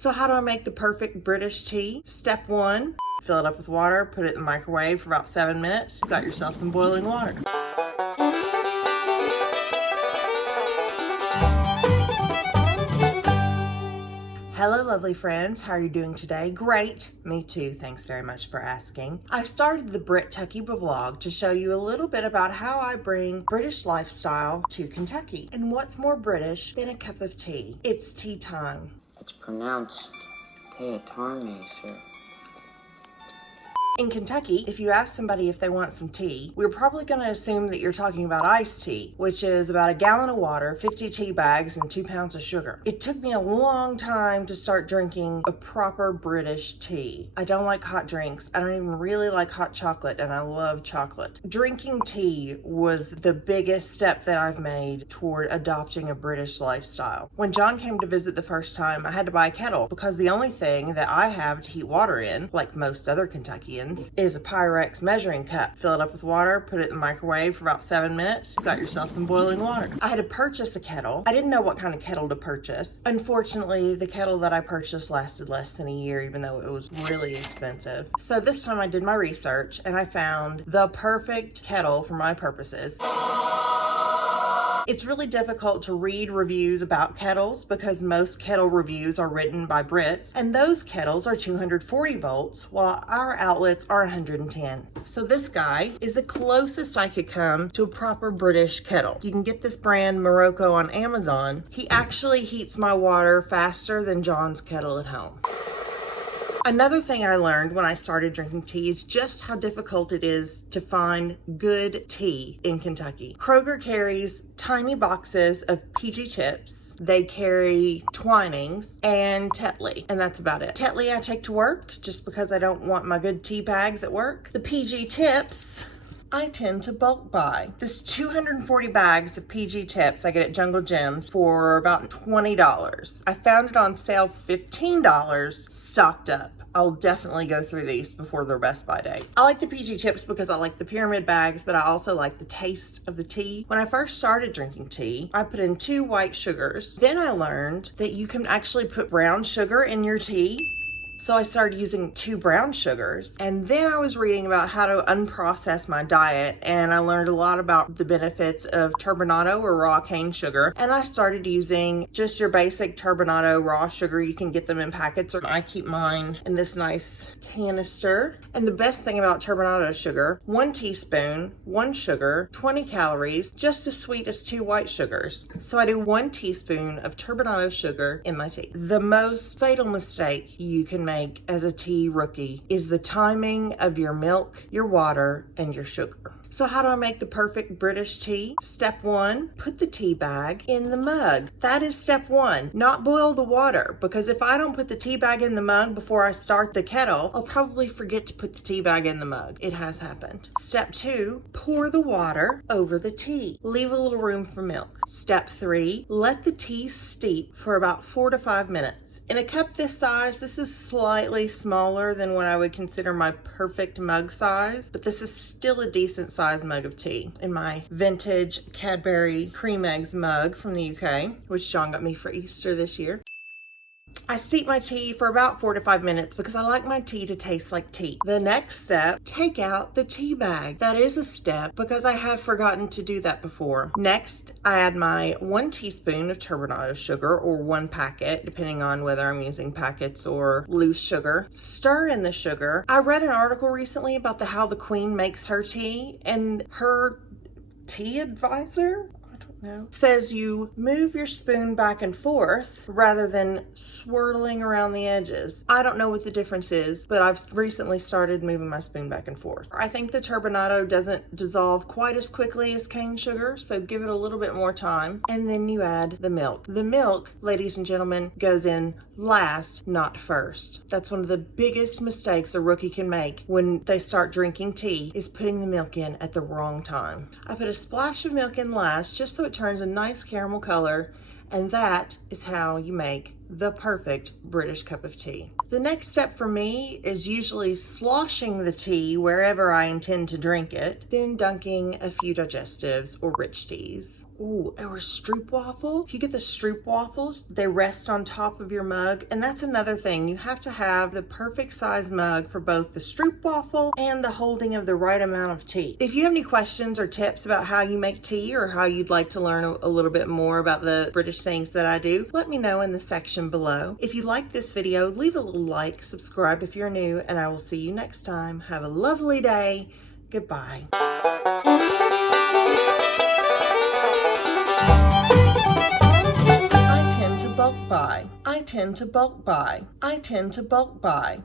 So how do I make the perfect British tea? Step 1, fill it up with water, put it in the microwave for about 7 minutes. You've got yourself some boiling water. Hello lovely friends, how are you doing today? Great, me too, thanks very much for asking. I started the Brit vlog to show you a little bit about how I bring British lifestyle to Kentucky. And what's more British than a cup of tea? It's tea time. It's pronounced Teatarme, sir. In Kentucky, if you ask somebody if they want some tea, we're probably going to assume that you're talking about iced tea, which is about a gallon of water, 50 tea bags, and 2 pounds of sugar. It took me a long time to start drinking a proper British tea. I don't like hot drinks. I don't even really like hot chocolate, and I love chocolate. Drinking tea was the biggest step that I've made toward adopting a British lifestyle. When John came to visit the first time, I had to buy a kettle because the only thing that I have to heat water in, like most other Kentuckians, is a Pyrex measuring cup. Fill it up with water, put it in the microwave for about 7 minutes. You've got yourself some boiling water. I had to purchase a kettle. I didn't know what kind of kettle to purchase. Unfortunately, the kettle that I purchased lasted less than a year, even though it was really expensive. So this time I did my research and I found the perfect kettle for my purposes. It's really difficult to read reviews about kettles because most kettle reviews are written by Brits, and those kettles are 240 volts while our outlets are 110. So this guy is the closest I could come to a proper British kettle. You can get this brand Morocco on Amazon. He actually heats my water faster than John's kettle at home. Another thing I learned when I started drinking tea is just how difficult it is to find good tea in Kentucky. Kroger carries tiny boxes of PG Tips. They carry Twinings and Tetley, and that's about it. Tetley I take to work just because I don't want my good tea bags at work. The PG Tips I tend to bulk buy. This 240 bags of PG Tips I get at Jungle Gyms for about $20. I found it on sale for $15, stocked up. I'll definitely go through these before their Best Buy day. I like the PG Tips because I like the pyramid bags, but I also like the taste of the tea. When I first started drinking tea, I put in 2 white sugars. Then I learned that you can actually put brown sugar in your tea. So I started using 2 brown sugars, and then I was reading about how to unprocess my diet, and I learned a lot about the benefits of turbinado or raw cane sugar, and I started using just your basic turbinado raw sugar. You can get them in packets, or I keep mine in this nice canister. And the best thing about turbinado sugar, 1 teaspoon, 1 sugar, 20 calories, just as sweet as 2 white sugars. So I do 1 teaspoon of turbinado sugar in my tea. The most fatal mistake you can make as a tea rookie is the timing of your milk, your water, and your sugar. So how do I make the perfect British tea? Step 1, put the tea bag in the mug. That is step 1, not boil the water, because if I don't put the tea bag in the mug before I start the kettle, I'll probably forget to put the tea bag in the mug. It has happened. Step 2, pour the water over the tea. Leave a little room for milk. Step 3, let the tea steep for about 4 to 5 minutes. In a cup this size, this is slightly smaller than what I would consider my perfect mug size, but this is still a decent size mug of tea. In my vintage Cadbury cream eggs mug from the UK, which John got me for Easter this year. I steep my tea for about 4 to 5 minutes because I like my tea to taste like tea. The next step, take out the tea bag. That is a step because I have forgotten to do that before. Next, I add my 1 teaspoon of turbinado sugar, or 1 packet, depending on whether I'm using packets or loose sugar. Stir in the sugar. I read an article recently about how the Queen makes her tea, and her tea advisor says you move your spoon back and forth rather than swirling around the edges. I don't know what the difference is, but I've recently started moving my spoon back and forth. I think the turbinado doesn't dissolve quite as quickly as cane sugar, so give it a little bit more time. And then you add the milk. The milk, ladies and gentlemen, goes in last, not first. That's one of the biggest mistakes a rookie can make when they start drinking tea, is putting the milk in at the wrong time. I put a splash of milk in last just so it turns a nice caramel color, and that is how you make the perfect British cup of tea. The next step for me is usually sloshing the tea wherever I intend to drink it, then dunking a few digestives or rich teas. Ooh, or a stroopwafel. If you get the stroopwafels, they rest on top of your mug. And that's another thing. You have to have the perfect size mug for both the stroopwafel and the holding of the right amount of tea. If you have any questions or tips about how you make tea, or how you'd like to learn a little bit more about the British things that I do, let me know in the section below. If you like this video, leave a little like, subscribe if you're new, and I will see you next time. Have a lovely day. Goodbye. I tend to bulk buy. I tend to bulk buy. I tend to bulk buy.